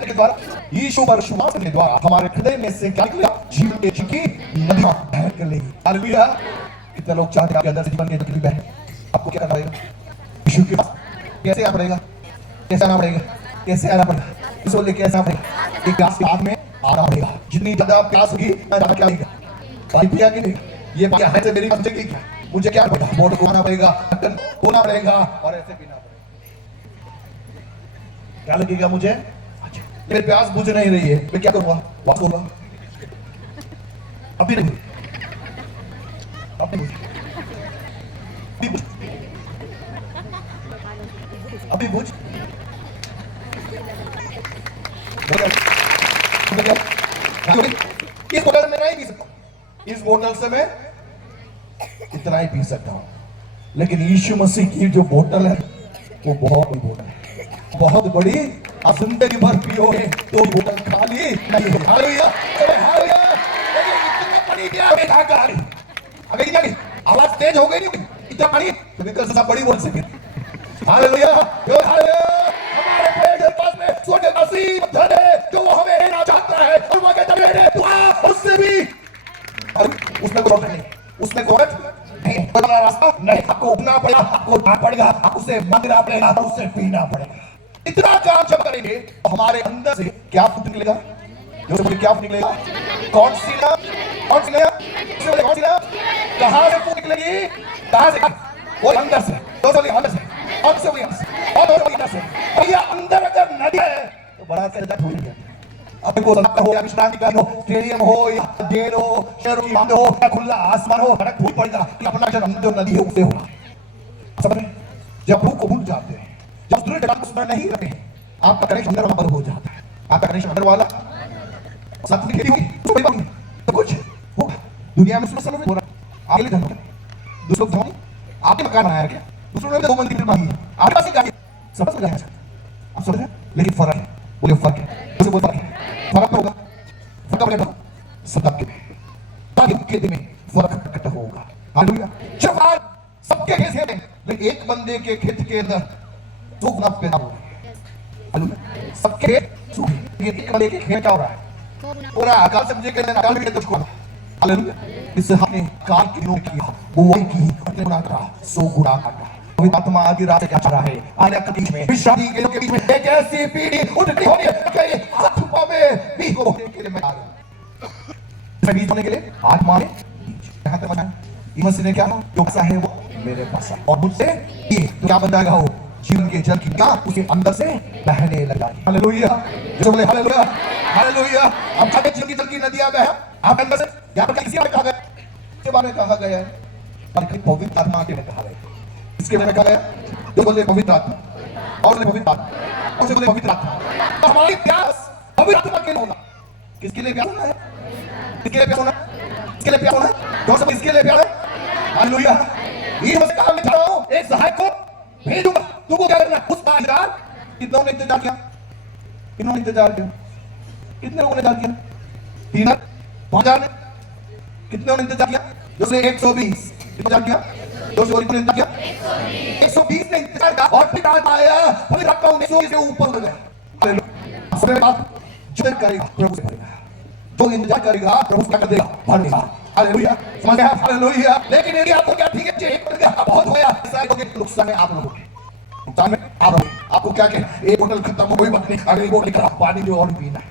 के द्वारा, यीशु पर विश्वास करने के द्वारा हमारे हृदय में से क्या निकलेगा? जीवन के जल की नदियां बह निकलेंगी। हालेलुया। कितने लोग चाहते हैं आपके अंदर से जीवन के जल की बहे, आपको क्या करना पड़ेगा? यीशु के पास कैसे आना पड़ेगा? कैसे आना पड़ेगा? कैसे आना पड़ेगा? इसको लेके कैसे आना पड़ेगा? एक ग्लास पानी में आना पड़ेगा, जितनी ज्यादा प्यास होगी ज्यादा क्या लेगा? पानी पिया कि नहीं? ये पानी है से मेरी बचेगी क्या? मुझे क्या पड़ेगा, बोर्ड को आना पड़ेगा, ढक्कन होना पड़ेगा और ऐसे पीना पड़ेगा। क्या लगेगा मुझे? मेरी प्यास बुझ नहीं रही है, मैं क्या करूंगा? वापस बोलूंगा अभी नहीं, अभी बुझ, अभी बुझ, इस बोतल में नहीं पी सकता, इस बोतल से मैं इतना ही पी सकता हूं, लेकिन यीशु मसीह की जो बोतल है वो बहुत बड़ी बोतल है, बहुत बड़ी। आप जिंदगी भर पियोगे तो बोतल खाली नहीं होगी। Hallelujah, hallelujah. इतनी बड़ी क्या बेटा गाड़ी अगर क्या आवाज तेज हो गई नहीं इतना पानी तो बिकॉज़ सब बड़ी बोल सके। Hallelujah, hallelujah. हमारे पेट पास में स्वर्ग मसीह धन है जो वो हमें देना चाहता है और वो कहता है दुआ उससे भी, और उसमें कोई नहीं, उसमें कोई नहीं, बड़ा रास्ता नहीं, आपको उठना पड़ेगा, आपको जाना पड़ेगा, आपको उसे मांगना पड़ेगा, उसे पीना पड़ेगा। इतना काम जब करेंगे तो हमारे अंदर से क्या फूट निकलेगा? जो से बोले क्या फूट निकलेगा? कौन सी ना, कौन सी ना, कौन सी ना, कहां से फूट निकलेगी? कहां से? वो अंदर से, तो बोले अंदर से, और से बोले और बोले अंदर से। भैया अंदर अगर नदी है तो बड़ा से फूट जाता है। अपने को सड़क हो या विश्रांति का हो, स्टेडियम हो या जेल हो, शहरों की बांध हो या खुला आसमान हो, फर्क फूट पड़ेगा कि अपना जो नदी है उससे होगा। समझ में? जब प्रभु को भूल जाते हैं, जब दूसरे जगह को स्मरण नहीं रखते, आपका कनेक्शन अंदर वाला हो जाता है, आपका कनेक्शन अंदर वाला साथ में खेती होगी तो बड़ी बात नहीं, तो कुछ होगा दुनिया में समझ में हो रहा। आपके लिए धन दूसरों को धन, आपने मकान बनाया क्या? दूसरों ने 2 मंजिल मांगी है, आपके पास ही गाड़ी, सब समझ आया। आप समझ रहे हैं? लेकिन फर्क है, बोले फर्क है, उसे बोल फर्क है, फर्क होगा, फर्क बोले सबके में फर्क इकट्ठा होगा। हालेलुया। जब सबके खेत में, लेकिन एक बंदे के खेत के अंदर सूख ना पैदा हो रहा है। सबके सूख, लेकिन एक बंदे के खेत क्या हो रहा है? पूरा अकाल से मुझे कहने अकाल में तुझको। हालेलुया। इससे हमने काल की दिनों किया, बुआई की, अपने गुनाह का 100 गुना काटा। पवित्र आत्मा आधी रात क्या चल रहा है? आने के बीच में, विश्रांति के लोगों के बीच में एक ऐसी पीढ़ी उठती हो रही है कि हाथ में भी को होने के लिए मैं आ रहा हूं। इसमें बीज होने के लिए आत्मा में यहां तक बनाया। मसीह ने क्या कहा? जो पैसा है वो मेरे पास है और मुझसे ये तो क्या बन जाएगा? हो जीवन के जल की क्या उसके अंदर से बहने लगा। हालेलुया, जो बोले हालेलुया, हालेलुया। अब खाते जीवन की जल की नदियां बह आप अंदर से, यहां पर किसी और कहा गया, इसके बारे में कहा गया है और पवित्र आत्मा के में कहा गया। इसके बारे में कहा गया, जो बोले पवित्र आत्मा और पवित्र आत्मा और जो बोले पवित्र आत्मा। तो हमारी प्यास पवित्र आत्मा के होना, किसके लिए प्यास होना है? किसके लिए प्यास होना है? किसके लिए प्यास होना है? तो सब इसके लिए प्यास है। हालेलुया। ये मसीह का मैं चाह रहा हूं एक सहायक को भेजूंगा, तुमको क्या करना? उसका इंतजार। कितनों ने इंतजार किया? कितनों ने इंतजार किया? कितने लोगों ने इंतजार किया? 3,000 ने? कितने ने इंतजार किया? जो 120 इंतजार किया, 200 ने इंतजार किया, 120 ने इंतजार किया और फिर आज आया, फिर आपका 100 से ऊपर हो गया। हालेलुया। सबने बात जो करेगा प्रभु से करेगा, जो इंतजार करेगा प्रभु क्या कर देगा? भर देगा। हालेलुया, समझ गए? हालेलुया। लेकिन यदि आपको क्या ठीक है एक बन गया बहुत होया, ऐसा है कि नुकसान है आप लोगों को, नुकसान में आप लोग, आपको क्या कहें? एक बोतल खत्म हो गई, बात नहीं, अगली बोतल लेकर पानी जो और पीना है।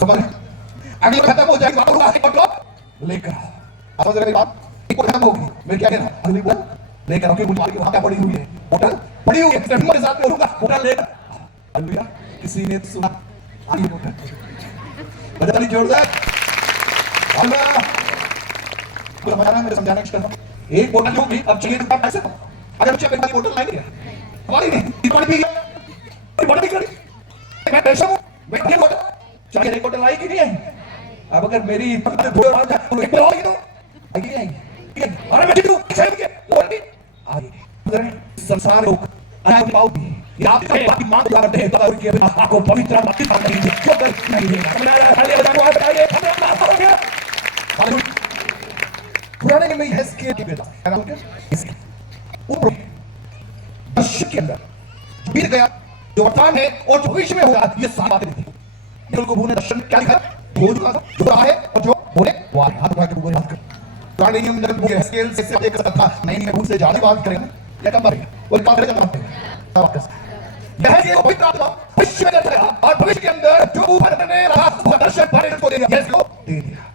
समझ गए? अगली खत्म हो जाएगी, आप बोतल लेकर आओ। समझ रहे मेरी बात? एक बोतल खत्म होगी, मैं क्या कहना? अगली बोतल लेकर आओ। कि मुझे वहां क्या पड़ी हुई है? बोतल पड़ी हुई है, मेरे साथ में होगा, बोतल लेकर। हालेलुया। किसी ने सुना? आगे बोतल बजा नहीं जोड़ दे। हालेलुया। तो हमारा मेरे समझाना इष्ट है, एक बोतल जो भी अब चाहिए तो पैसे अगर मुझे एक बोतल नहीं दिया हमारी नहीं पानी पी गया बोतल निकल मैं पैसा हूं मैं ये बोतल चाहिए एक बोतल आई कि नहीं आई? अब अगर मेरी थोड़ा आ जाए तो एक बोतल आएगी तो आएगी नहीं आएगी? अरे मैं जीतू सही के बोल भी आएगी। संसार लोग अनाज पाओगी या आप बाकी मांग करते हैं तब उनके आपको पवित्र मत कीजिए क्यों नहीं है? समझ आ रहा है? खाली बजाओ आप बताइए हमरा बात हो गया। हालेलुया। पुराने में हिजकिय्याह की बेटा है ना, ऊपर दर्शन के अंदर बीत गया जो वर्तमान है और जो भविष्य में होगा, ये सारी बातें थी। बिल्कुल को भूने दर्शन क्या लिखा? हो चुका था, जो रहा है और जो होने वाला है। हाथ उठा के भूल बात कर। पुराने नियम में भूल हिजकिय्याह से बात कर सकता, नए नियम में भूल से ज्यादा बात करेगा या कम करेगा? वो बात करेगा कम करेगा। बात कर यह ये पवित्र आत्मा भविष्य में रहेगा और भविष्य के अंदर जो ऊपर बने रहा वो दर्शन पाने को देगा, यस को दे दिया।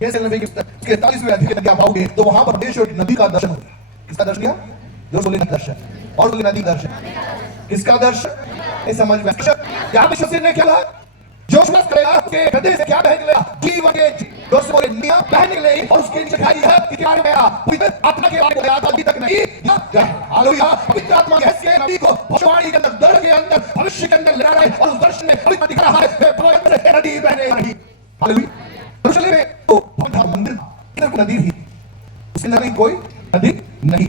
कैसे नबी के 43वें अध्याय में आप आओगे तो वहां पर देश और नदी का दर्शन होगा। किसका दर्शन किया? जो बोले दर्शन, और बोले नदी दर्शन। किसका दर्शन? इस समझ में क्या विश्वासी ने क्या जो विश्वास करेगा उसके हृदय से क्या बह निकलेगा? जीवन के दोस्त बोले नियम बह निकले और उसकी लिखाई है कि क्या गया पवित्र आत्मा के बारे में आता अभी तक नहीं। हालेलुया। पवित्र आत्मा कैसे नबी को भविष्यवाणी के अंदर दर्द के अंदर भविष्य के अंदर ले रहा है और उस दर्शन में अभी दिख रहा है नदी बहने रही। हालेलुया। यरूशलेम में तो मंदिर नदी थी, उसके अंदर कोई नदी नहीं।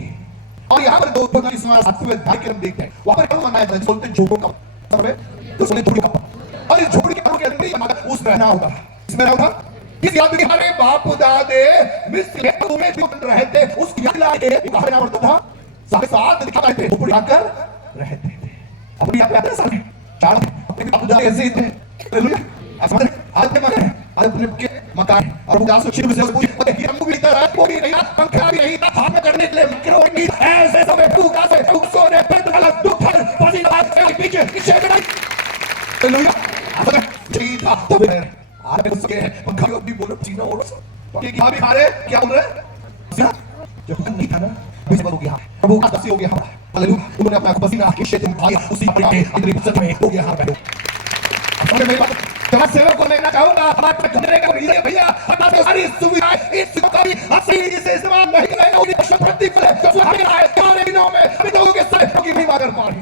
और यहाँ पर दो नदी 7वें अध्याय के हम देखते हैं वहां पर क्या मनाया जाता है? बोलते हैं झोपड़ों का, तो बोले झोपड़ी का, और इस झोपड़ी के अंदर ही हमारा उस रहना होगा। इसमें रहना इस याद में हमारे बाप दादे मिस्र में जो रहे थे उस याद लाके कहां रहना पड़ता था? 7.5 दिखाते थे झोपड़ी आकर रहते थे। अपनी आप याद है साल 4 अपने बाप दादे ऐसे ही थे। हालेलुया। आज के मकान आज अपने के मकान और वो दास शुरू से पूछे कि हम भी तरह कोई नहीं पंखा भी नहीं था काम करने के लिए मिक्रो नहीं ऐसे सब तू का से तू सोने पे गलत दुख है पसीना से पीछे पीछे में। हालेलुया। अब ठीक था तब आज उसके पंखा भी बोल पसीना और कि क्या भी खा रहे क्या बोल रहे जो नहीं था ना बीच में हो गया प्रभु का दसी हो गया। हालेलुया। उन्होंने अपना पसीना के क्षेत्र में खाया उसी पर अंदर भीतर में हो गया। हां बैठो अब मेरी बात जब सेवक को लेना चाहूंगा हमारे घंटे का भैया हमारे सारी सुविधाएं इस का भी असली से इस्तेमाल नहीं करेंगे उन्हें शक्ति पर जो हमें आए सारे दिनों में हम लोगों के सारे की भी मगर पानी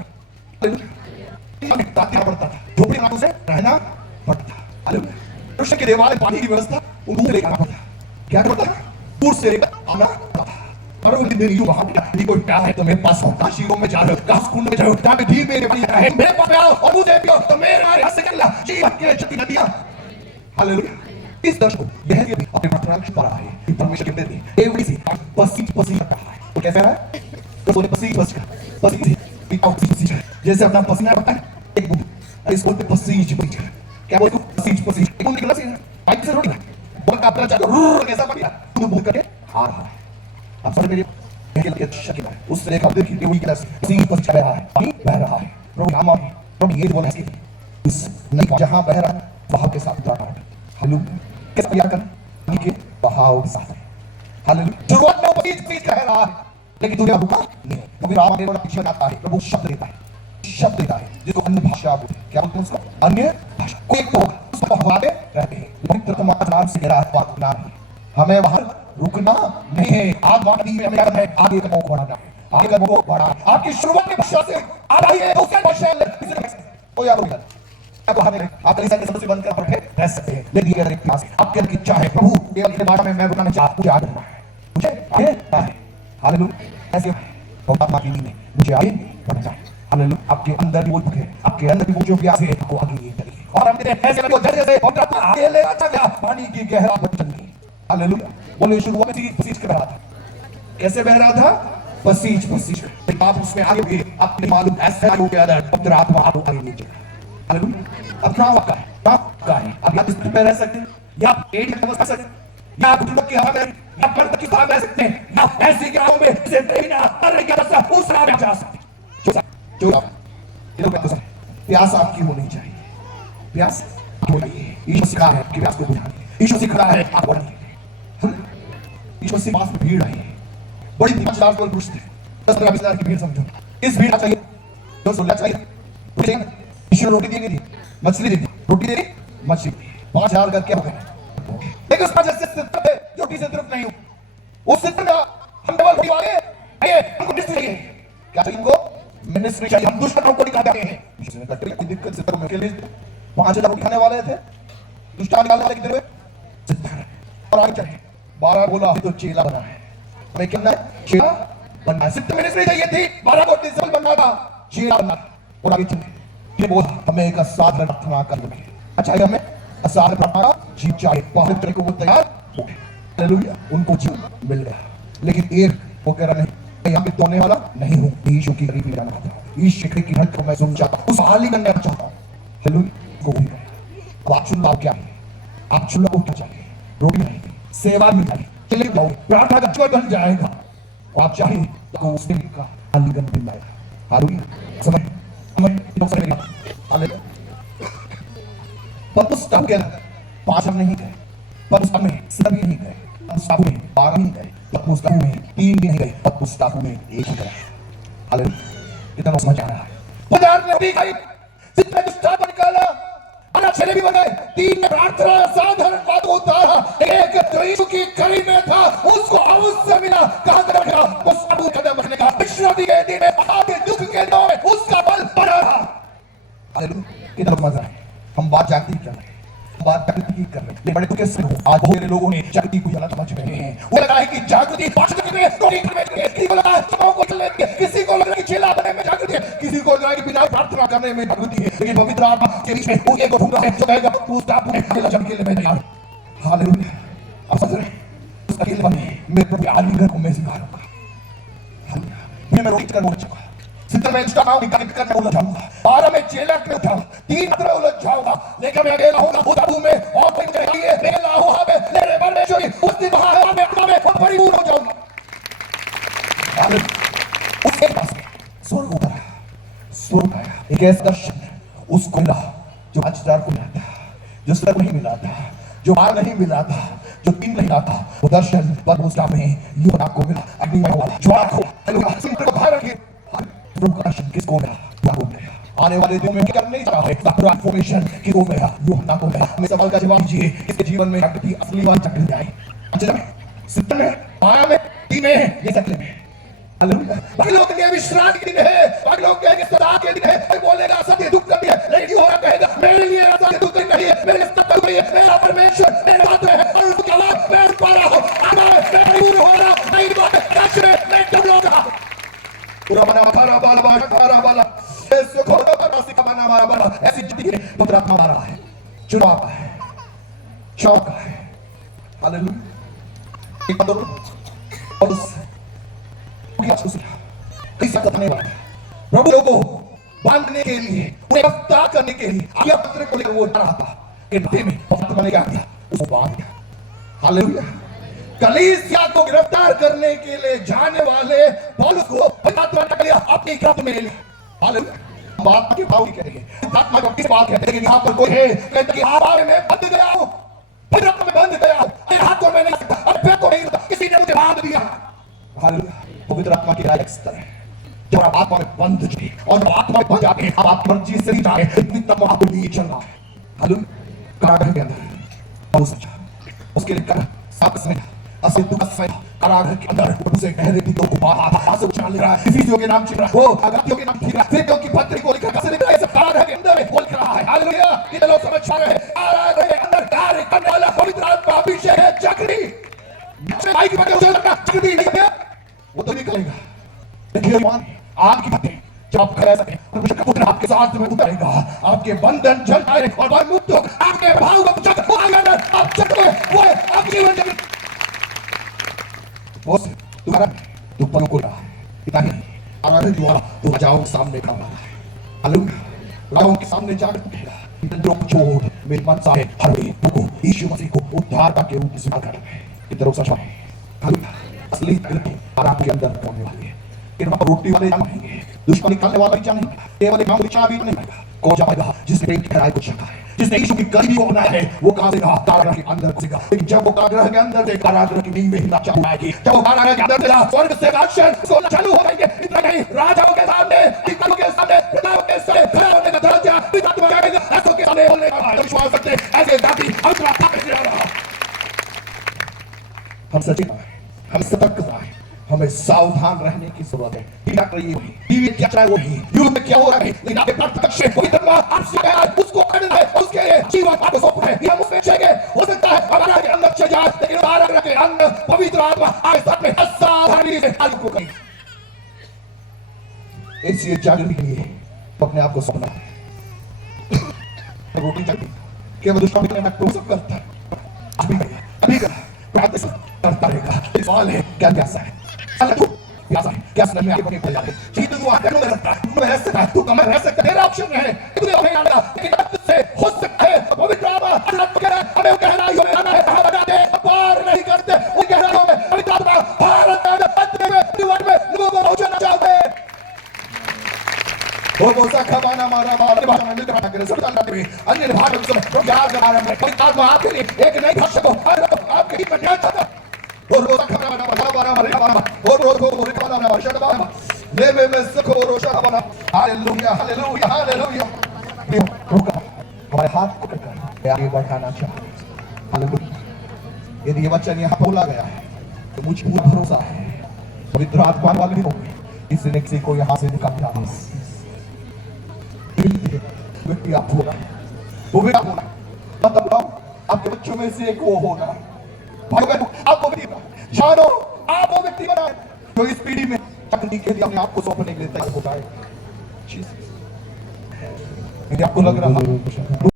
हमें तात्या पड़ता था झोपड़ी नाम से रहना पड़ता था। हालेलुया। कृष्ण के देवालय पानी की व्यवस्था उनको लेकर आना पड़ता क्या करता दूर से लेकर आना पड़ता। और उनकी देरी वहां भी कोई प्यार है तो मेरे पास काशीगो में जाओ काश कुंड में जाओ जहां पे धीर मेरे भाई है मेरे पास आओ और मुझे पियो तो मेरा हंस के अल्लाह जीवन के शक्ति नदियां। हालेलुया। इस दर्शन को यह भी अपने प्रार्थना में पढ़ा है कि परमेश्वर के देते एवरी सी पसी पसी रहा है तो कैसा है तो बोले पसी पसी जैसे अपना पसीना बता है एक बूंद इस बोलते पसी क्या बोलते पसी एक बूंद निकला सी पाइप से रोटी बोल का अपना चाहो कैसा बढ़िया तू बोल करके हां अब सर मेरे के शक्ल है उस रेखा देखिए कि वही कैसे सीन पर चल रहा है पानी बह रहा है। प्रभु नाम प्रभु ये बोला है कि इस नदी जहां बह रहा है बहाव के साथ जा रहा है। हालेलुया। कैसे प्यार कर पानी के बहाव के साथ। हालेलुया। शुरुआत में बीच कह रहा है लेकिन दुनिया रुका नहीं क्योंकि राम ने बोला पीछे आता है प्रभु शब्द देता है जिसको अन्य भाषा बोलते हैं। क्या बोलते हैं उसको? अन्य भाषा। कोई तो उसको हवाले रहते हैं पवित्र तुम्हारा नाम से मेरा बात ना है हमें बाहर रुकना नहीं है। आज वाकई में हमें याद है आगे का मौका बढ़ाना है आगे का मौका बढ़ा आपकी शुरुआत की भाषा से आप आइए तो उसका भाषा ओ यार अब हमें आप कलीसिया के सदस्य बनकर बैठे रह सकते हैं लेकिन अगर एक क्लास आपके अंदर की इच्छा है प्रभु केवल के बारे में मैं बताना चाहता हूं मुझे आगे बढ़ना है मुझे आगे है। हालेलुया। ऐसे परमात्मा की नींद में मुझे आगे बढ़ना है। हालेलुया। आपके अंदर वो दुख है आपके अंदर भी वो जो प्यास है आपको आगे चलिए और हम तेरे ऐसे को धैर्य से और आगे ले आता गया पानी की गहरा बचन। हालेलुया। बोले शुरुआत में पसीज कर रहा था कैसे बह रहा था पसीज आप उसमें आगे भी अपने मालूम ऐसे हो गया पवित्र आत्मा आप आगे नहीं चला। हालेलुया। अब क्या वाका है अब आप इस पे रह सकते हैं या पेट में बस सकते या आप लोग की हवा में या पर्वत की हवा में सकते हैं या ऐसी गांव में से ट्रेन हर एक रास्ता उस राह में जा सकते जो ये लोग तो प्यास आपकी होनी चाहिए प्यास होनी ईश्वर सिखा है कि प्यास को बुझानी ईश्वर सिखा है आप बढ़िए ईश्वर से पास में भीड़ आई बड़ी 5,000 लोग पुरुष थे 10,000 की भीड़ समझो इस भीड़ चाहिए जो सुनना चाहिए ईश्वर रोटी दी गई मछली दी रोटी दी मछली 5,000 करके हो गए लेकिन उस 5,000 से रोटी से तृप्त नहीं हूं उससे हम डबल रोटी वाले आइए हमको मिनिस्ट्री चाहिए क्या चाहिए हमको मिनिस्ट्री चाहिए हम दुष्टों को निकालते हैं इसमें कटरी की दिक्कत से तो के लिए 5,000 रोटी खाने वाले थे दुष्ट निकालने वाले कितने हुए और आगे चले 12 बोला तो चेला बना है हमें क्या चेला बनना सिर्फ मिनिस्ट्री चाहिए थी 12 को डिजिटल बनना था चेला बनना और आगे चले ये बोला हमें एक असाधारण प्रार्थना कर दोगे अच्छा हमें असाधारण प्रार्थना जीव चाहिए पवित्र को वो तैयार हो गए। हालेलुया। उनको जीव मिल गया लेकिन एक वो कह रहा नहीं यहाँ पे तोड़ने वाला नहीं हूँ यीशु की करीब ले जाना चाहता हूँ ईश शिखर की हट को मैं सुन चाहता हूँ उस हाल ही बनना चाहता हूँ। हालेलुया। को भी अब आप चुन लो क्या है आप चुन लो क्या चाहिए रोटी नहीं सेवा मिल जाएगी चले जाओ प्रार्थना का जोड़ बन जाएगा आप चाहिए तो उस दिन का आलिंगन मिल जाएगा। हालेलुया। समय हालेलुया। पर उस टाइम के 5 हम नहीं गए पर उस समय सभी नहीं पतमुस टापू में 12 नहीं गए, पतमुस टापू में 3 भी नहीं गए, पतमुस टापू में 1 ही गए। हालेलुया। कितना समझ आ रहा है? बाजार ने खाई, जितने दुष्टात्मा निकाला, अना छले भी बने, 3 में प्रार्थना साधारण बात होता है, एक तो यीशु की कड़ी में था, उसको अवश्य मिला। कहां तक रखा? उस अबू कदम रखने का विश्रांति के दिन में, आगे दुख के दौर में उसका बल बढ़ा रहा। हालेलुया। कितना मजा है। हम बात जागती कर रहे हैं, बात जागृति की कर रहे हैं। ये बड़े दुख से हो, आज बहुत सारे लोगों ने जागृति को गलत समझ रहे हैं। वो लगा है कि जागृति भाषण में कोई किसी को लगा है सभाओं को चलने में, किसी को लगा है कि चेला बनने में जागृति है, किसी को लगा है कि बिना प्रार्थना करने में जागृति है। लेकिन पवित्र आत्मा के बीच में वो एक ढूंढ रहा है जो कहेगा तू उस टापू में अकेला चढ़ के लिए तैयार। हालेलुया। अब समझ रहे उस अकेले बने मैं प्रभु आलिंगन को मैं सिखाऊंगा। हालेलुया। मैं रोक कर बोल चुका, सिद्ध में इंस्टाग्राम निकाल कर मैं उलझ जाऊंगा, 12 में चेला में उठा, 3 में उलझ जाऊंगा, लेकिन मैं अकेला हूं उस टापू में और कोई नहीं है। अकेला हूं वहां पे मेरे परमेश्वर उस दिन वहां है मैं परिपूर्ण हो जाऊंगा। हालेलुया। उसके पास स्वर्ग उतरा, स्वर्ग आया, एक ऐसा दर्शन उसको मिला जो 5,000 को मिला था, जो स्वर्ग नहीं मिला था, जो मार नहीं मिला था, जो 3 नहीं आता, वो दर्शन पतमुस टापू में यूहन्ना को मिला। अग्नि में वाला जो आंखों हालेलुया सिंह को बाहर रखिए। प्रकाशन किसको मिला? यूहन्ना को मिला। आने वाले दिनों में क्या नहीं चाहा है पूरा इन्फॉर्मेशन किसको मिला? यूहन्ना को मिला। मैं सवाल का जवाब दीजिए, इसके जीवन में जागृति असली बात जागृति आई अचल में, सिद्ध में, माया में, ती में, ये सकले में। हालेलुया। बाकी लोग के विश्रांति के दिन है, बाकी लोग कहेंगे सदा के दिन है, कोई बोलेगा सत्य दुख का दिन है, लेकिन हो रहा कहेगा मेरे लिए सत्य दुख नहीं है, मेरे लिए सत्य नहीं है, मेरा परमेश्वर मेरे साथ है और उसके अलावा मैं उठ पा रहा हूं, मैं परिपूर्ण हो रहा हूं। नहीं बात है मैं डबलो रहा पूरा बना मारा बाला बाला बाला ऐसे खोदा बना सिखा बना मारा बाला ऐसी जिंदगी में पवित्र आत्मा आ रहा है, चुनाव है, चौक है। हालेलुया। एक बात और उस कैसा करने वाला प्रभु लोगों बांधने के लिए, उन्हें गिरफ्तार करने के लिए आज्ञा पत्र को लेकर वो जा रहा था कि नदी में पवित्र बने क्या किया? उसको बांध दिया। हालेलुया। कलीसिया को गिरफ्तार करने के लिए जाने वाले पौलुस को पवित्र आत्मा ने अपनी गिरफ्त में ले लिया। हालेलुया। बात के भाव करेंगे आत्मा को किस बात कहते हैं, लेकिन यहाँ पर कोई है कहता कि आप मैं बंद गया हूँ, पवित्र आत्मा में बंद गया हूँ, मेरे हाथ को मैं नहीं सकता, अब पैर को नहीं सकता, किसी ने मुझे बांध दिया। हालेलुया। पवित्र आत्मा की राय स्तर है जब आप आत्मा में बंद जाए और जब आत्मा में बंद जाते हैं अब आप मर्जी से नहीं जाए, इतनी तब आपको लिए चल रहा है। हालेलुया। कारागृह के अंदर बहुत सच्चा उसके लिए कर साथ में असली दुख से कारागृह के अंदर उसे गहरे भीतों को बाहर आता आंसू उछाल ले रहा है, इफिसियों के नाम छिड़ रहा है, वो गलातियों के नाम छिड़ रहा है, फिलिपियों की पत्री को लिखा कैसे लिख रहा है, सब कारागृह के अंदर में बोल रहा है। हालेलुया। कितने लोग समझ पा रहे हैं? कारागृह के अंदर कार्य करने वाला पवित्र आत्मा अभिषेक है। जागृति भाई की बातें उसे लगता जागृति नहीं है, वो तो निकलेगा। देखिए मान आपकी बातें जब आप कर सके परमेश्वर का पुत्र आपके साथ में उतरेगा, आपके बंधन जल जाए और आप मुक्त हो, आपके भाव को जग हो अंदर आप जग में वो आप जीवन जग वो तुम्हारा तू पलों को रहा है इतना ही आराधन द्वारा तू राजाओं के सामने खड़ा है। हालेलुया। राजाओं के सामने जाकर कहेगा इंद्रों को छोड़ मेरी मनसा है हर वे को यीशु मसीह को उद्धारता के रूप में स्वीकार कर रहे हैं। इतना सच है। हालेलुया। असली कृति और आपके अंदर होने वाली है। इन रोटी वाले जानेंगे, दुश्मन निकालने वाला भी जानेंगे, केवल एक नाम चाबी नहीं पाएगा। कौन जाएगा? जिसने ठहराए को चखा है, जिसने यीशु की करीबी को बनाया है, वो कहां से कहा? कारागृह के अंदर घुसेगा। लेकिन जब वो कारागृह के अंदर से कारागृह की नींव में हिलना चालू आएगी, जब वो कारागृह के अंदर से स्वर्ग से दर्शन सोना चालू हो जाएंगे। इतना नहीं, राजाओं के सामने, पिताओं के सामने, पिताओं के सामने खड़ा होने का दर्जा पिता तुम्हें कहेगा, ऐसों के सामने बोलने का विश्वास करते ऐसे जाति अंतरा ताकत से आ रहा। हम सचेत हैं, हम सतर्क हैं, हमें सावधान रहने की जरूरत है। क्या कर रही है टीवी क्या चला वही, युग में क्या हो रहा है, लेकिन आपके प्रत्यक्ष पवित्र आत्मा आपसे है, उसको करना है, उसके लिए जीवन आपको सौंपना है। हम उसमें चाहिए हो सकता है हमारा के अंदर चल जाए, लेकिन बाहर के अंदर पवित्र आत्मा आपके साथ में असाधारण से ताल्लुक को करे। इसलिए जागृति के लिए अपने आप को सौंपना है। रोटी चाहिए केवल दुश्मन के लिए मैं सब करता है अभी प्रैक्टिस करता रहेगा। सवाल है क्या प्यासा है? क्या में आगे बढ़ने जाते हैं तू रह सकता है, तू रह सकता है, तू कम रह सकता है, तेरा ऑप्शन है, तू नहीं आना, लेकिन से हो सकता है पवित्र आत्मा अल्लाह वगैरह हमें गहराइयों में आना है, कहां बनाते पार नहीं करते उन गहराइयों में पवित्र आत्मा भारत में पत्र में जीवन में लोगों को पहुंचाना चाहते हैं। वो बोलता खबाना मारा बाल भाषा में मिलकर कर सब जानते हैं अन्य भाषा में प्यार के बारे में पवित्र आत्मा आपके लिए एक नई भाषा को आपके लिए बनाया चाहता है। और रोजा खाना बना बना बना बना बना और रोज को बोले खाना बना शट बना ले में सको रोशा बना हालेलुया हालेलुया हालेलुया रुका हमारे हाथ पकड़कर आगे बढ़ाना चाहते हालेलुया यदि ये वचन यहाँ बोला गया है तो मुझे पूरा भरोसा है पवित्र आत्मा वाले लोग किसी ने किसी को यहाँ से निकालना व्यक्ति आप होना वो भी आप होना मतलब आपके बच्चों में से एक वो होना भाई बहनों आप वो व्यक्ति जानो आप वो व्यक्ति बनाए जो इस पीढ़ी में तकनीक के लिए अपने आप को सौंपने के लिए तैयार हो जाए यदि आपको लग रहा